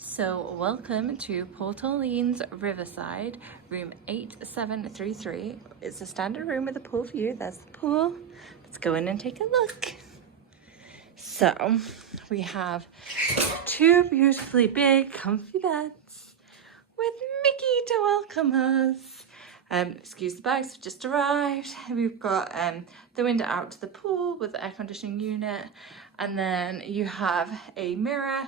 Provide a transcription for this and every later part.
So welcome to Portoline's Riverside, room 8733. It's a standard room with a pool view. There's the pool. Let's go in and take a look. So we have two beautifully big comfy beds with Mickey to welcome us. Excuse the bags, we've just arrived. We've got the window out to the pool with the air conditioning unit, and then you have a mirror,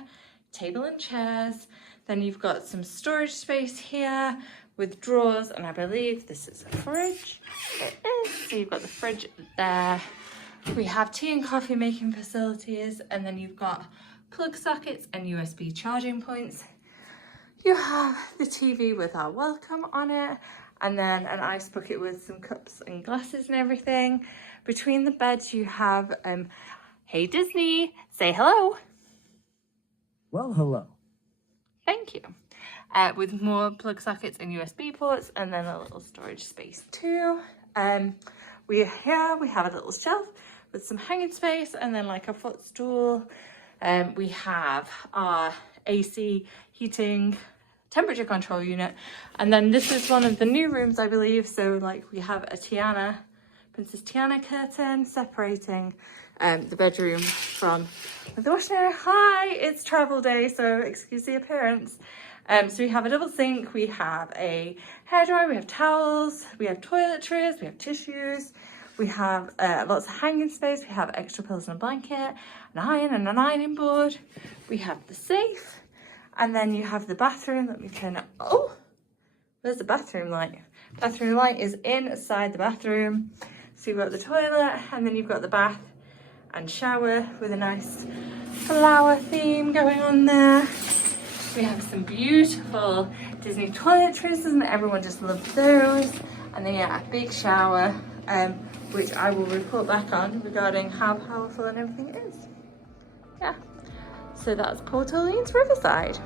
table and chairs. Then you've got some storage space here with drawers, and I believe this is a fridge. It is. So you've got the fridge there. We have tea and coffee making facilities, and then you've got plug sockets and USB charging points. You have the TV with our welcome on it, and then an ice bucket with some cups and glasses and everything. Between the beds you have, hey Disney, say hello. Well, hello. Thank you. With more plug sockets and USB ports, and then a little storage space too. We have a little shelf with some hanging space, and then like a footstool. We have our AC heating temperature control unit, and then this is one of the new rooms, I believe. So like we have a Princess Tiana curtain separating the bedroom from the washing area. Hi, it's travel day, so excuse the appearance. So we have a double sink, we have a hairdryer, we have towels, we have toiletries, we have tissues, we have lots of hanging space, we have extra pillows and a blanket, an iron and an ironing board. We have the safe, and then you have the bathroom. Let me turn it. Oh, where's the bathroom light? Bathroom light is inside the bathroom. So you've got the toilet, and then you've got the bath and shower with a nice flower theme going on there. We have some beautiful Disney toiletries, doesn't everyone just love those? And then yeah, a big shower, which I will report back on regarding how powerful and everything is. Yeah, so that's Portoline's Riverside.